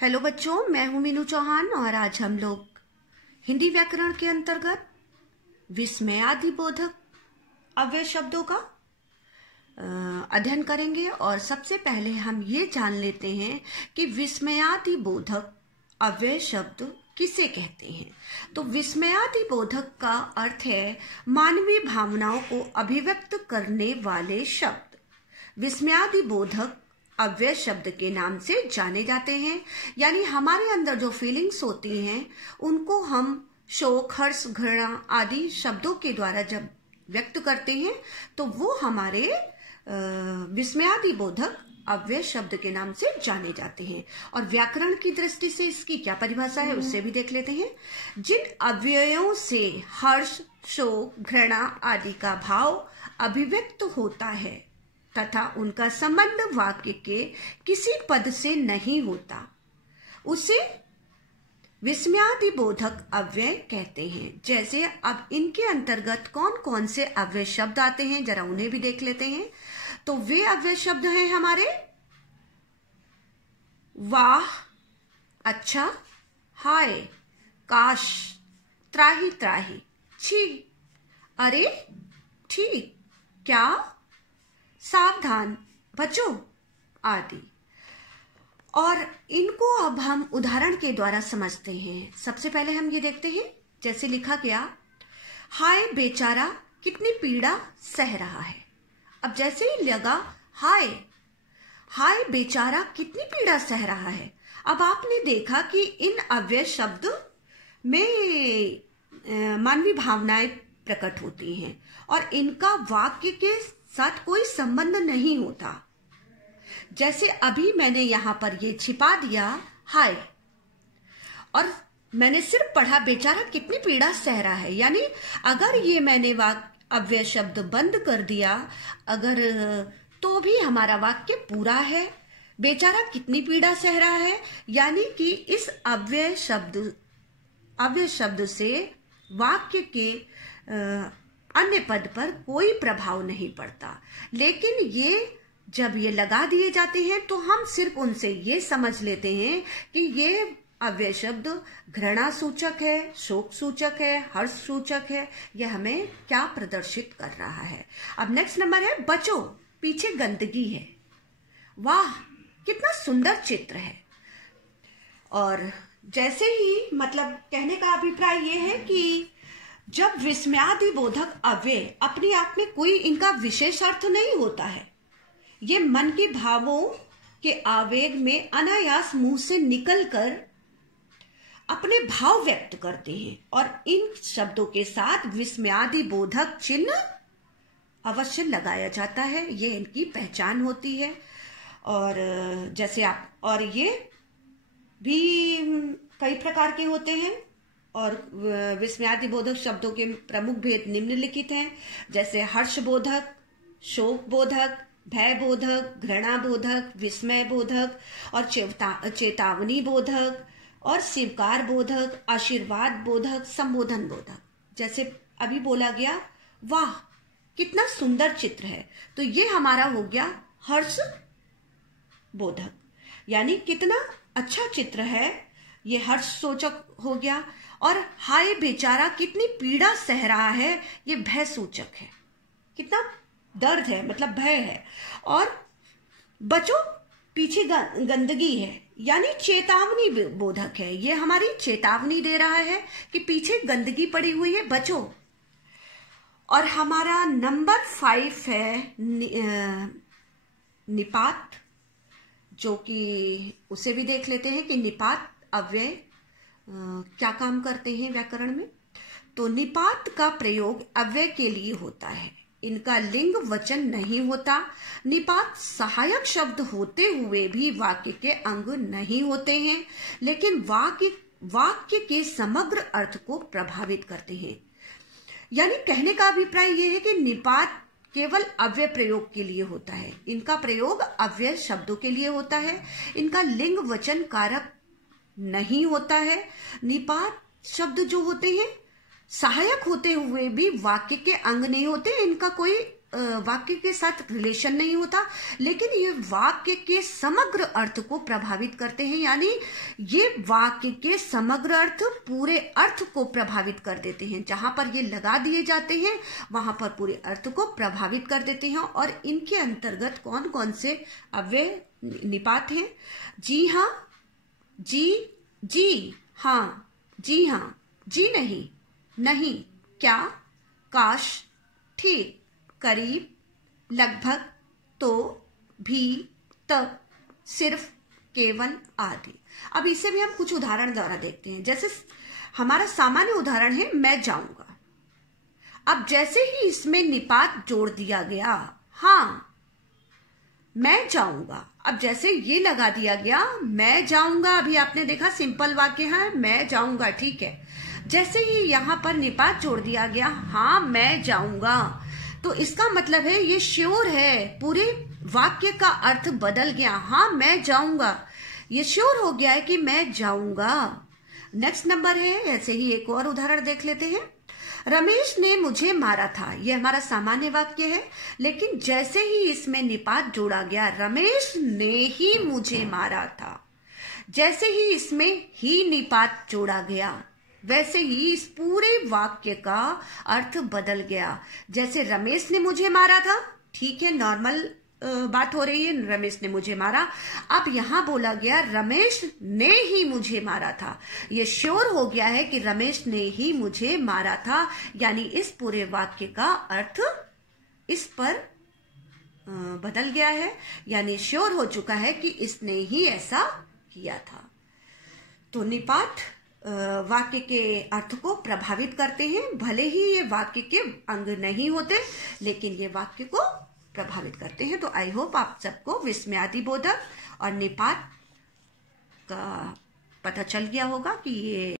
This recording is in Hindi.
हेलो बच्चों, मैं हूं मीनू चौहान और आज हम लोग हिंदी व्याकरण के अंतर्गत विस्मयादिबोधक अव्यय शब्दों का अध्ययन करेंगे। और सबसे पहले हम ये जान लेते हैं कि विस्मयादिबोधक अव्यय शब्द किसे कहते हैं। तो विस्मयादिबोधक का अर्थ है मानवीय भावनाओं को अभिव्यक्त करने वाले शब्द। विस्मयादिबोधक अव्यय शब्द के नाम से जाने जाते हैं, यानी हमारे अंदर जो फीलिंग्स होती हैं उनको हम शोक, हर्ष, घृणा आदि शब्दों के द्वारा जब व्यक्त करते हैं तो वो हमारे विस्मयादिबोधक अव्यय शब्द के नाम से जाने जाते हैं। और व्याकरण की दृष्टि से इसकी क्या परिभाषा है उससे भी देख लेते हैं। जिन अव्ययों से हर्ष, शोक, घृणा आदि का भाव अभिव्यक्त होता है तथा उनका संबंध वाक्य के किसी पद से नहीं होता, उसे विस्मयादिबोधक अव्यय कहते हैं। जैसे अब इनके अंतर्गत कौन कौन से अव्यय शब्द आते हैं जरा उन्हें भी देख लेते हैं। तो वे अव्यय शब्द हैं हमारे वाह, अच्छा, हाय, काश, त्राही त्राही, छी, अरे, ठीक, क्या, सावधान, बचो आदि। और इनको अब हम उदाहरण के द्वारा समझते हैं। सबसे पहले हम ये देखते हैं, जैसे लिखा गया, हाय बेचारा कितनी पीड़ा सह रहा है। अब जैसे ही लगा हाय, हाय बेचारा कितनी पीड़ा सह रहा है, अब आपने देखा कि इन अव्यय शब्द में मानवीय भावनाएं प्रकट होती हैं और इनका वाक्य के साथ कोई संबंध नहीं होता। जैसे अभी मैंने यहां पर ये छिपा दिया हाय और मैंने सिर्फ पढ़ा बेचारा कितनी पीड़ा सह रहा है, यानी अगर ये मैंने अव्यय शब्द बंद कर दिया अगर तो भी हमारा वाक्य पूरा है। बेचारा कितनी पीड़ा सह रहा है, यानी कि इस अव्यय शब्द से वाक्य के अन्य पद पर कोई प्रभाव नहीं पड़ता। लेकिन ये जब ये लगा दिए जाते हैं तो हम सिर्फ उनसे ये समझ लेते हैं कि ये अव्यय शब्द घृणा सूचक है, शोक सूचक है, हर्ष सूचक है। यह हमें क्या प्रदर्शित कर रहा है। अब नेक्स्ट नंबर है बचो, पीछे गंदगी है। वाह कितना सुंदर चित्र है। और जैसे ही मतलब कहने का अभिप्राय ये है कि जब विस्मयादिबोधक अव्यय अपने आप में कोई इनका विशेष अर्थ नहीं होता है, ये मन के भावों के आवेग में अनायास मुंह से निकलकर अपने भाव व्यक्त करते हैं और इन शब्दों के साथ विस्मयादिबोधक चिन्ह अवश्य लगाया जाता है। ये इनकी पहचान होती है। और जैसे आप और ये भी कई प्रकार के होते हैं और विस्मयादिबोधक शब्दों के प्रमुख भेद निम्नलिखित हैं। जैसे हर्षबोधक, शोकबोधक, भयबोधक, घृणाबोधक, विस्मयबोधक और चेतावनी बोधक और स्वीकार बोधक, आशीर्वाद बोधक, संबोधन बोधक। जैसे अभी बोला गया वाह कितना सुंदर चित्र है, तो ये हमारा हो गया हर्ष बोधक, यानी कितना अच्छा चित्र है, ये हर्ष सूचक हो गया। और हाय बेचारा कितनी पीड़ा सह रहा है, ये भय सूचक है, कितना दर्द है मतलब भय है। और बचो पीछे गंदगी है, यानी चेतावनी बोधक है, ये हमारी चेतावनी दे रहा है कि पीछे गंदगी पड़ी हुई है, बचो। और हमारा नंबर 5 है निपात, जो कि उसे भी देख लेते हैं कि निपात अव्यय क्या काम करते हैं व्याकरण में। तो निपात का प्रयोग अव्यय के लिए होता है, इनका लिंग वचन नहीं होता। निपात सहायक शब्द होते हुए भी वाक्य के अंग नहीं होते हैं, लेकिन वाक्य के समग्र अर्थ को प्रभावित करते हैं। यानी कहने का अभिप्राय यह है कि निपात केवल अव्यय प्रयोग के लिए होता है, इनका प्रयोग अव्यय शब्दों के लिए होता है, इनका लिंग वचन कारक नहीं होता है। निपात शब्द जो होते हैं सहायक होते हुए भी वाक्य के अंग नहीं होते, इनका कोई वाक्य के साथ रिलेशन नहीं होता, लेकिन ये वाक्य के समग्र अर्थ को प्रभावित करते हैं। यानी ये वाक्य के समग्र अर्थ, पूरे अर्थ को प्रभावित कर देते हैं। जहां पर ये लगा दिए जाते हैं वहां पर पूरे अर्थ को प्रभावित कर देते हैं। और इनके अंतर्गत कौन कौन से अव्यय निपात हैं? जी हाँ, जी हाँ, जी हाँ, जी नहीं, नहीं, क्या, काश, ठीक, करीब, लगभग, तो, भी, तब, सिर्फ, केवल आदि। अब इसे भी हम कुछ उदाहरण द्वारा देखते हैं। जैसे हमारा सामान्य उदाहरण है मैं जाऊंगा। अब जैसे ही इसमें निपात जोड़ दिया गया, हाँ मैं जाऊंगा, अब जैसे ये लगा दिया गया मैं जाऊंगा, अभी आपने देखा सिंपल वाक्य है मैं जाऊंगा, ठीक है। जैसे ही यहां पर निपात जोड़ दिया गया, हाँ मैं जाऊंगा, तो इसका मतलब है ये श्योर है, पूरे वाक्य का अर्थ बदल गया। हाँ मैं जाऊंगा, ये श्योर हो गया है कि मैं जाऊंगा। नेक्स्ट नंबर है, ऐसे ही एक और उदाहरण देख लेते हैं। रमेश ने मुझे मारा था, यह हमारा सामान्य वाक्य है, लेकिन जैसे ही इसमें निपात जोड़ा गया, रमेश ने ही मुझे मारा था, जैसे ही इसमें ही निपात जोड़ा गया, वैसे ही इस पूरे वाक्य का अर्थ बदल गया। जैसे रमेश ने मुझे मारा था, ठीक है, नॉर्मल बात हो रही है, रमेश ने मुझे मारा। अब यहां बोला गया रमेश ने ही मुझे मारा था, ये श्योर हो गया है कि रमेश ने ही मुझे मारा था। यानी इस पूरे वाक्य का अर्थ इस पर बदल गया है, यानी श्योर हो चुका है कि इसने ही ऐसा किया था। तो निपात वाक्य के अर्थ को प्रभावित करते हैं, भले ही ये वाक्य के अंग नहीं होते, लेकिन ये वाक्य को प्रभावित करते हैं। तो आई होप आप सबको विस्मयादिबोधक और निपात का पता चल गया होगा कि ये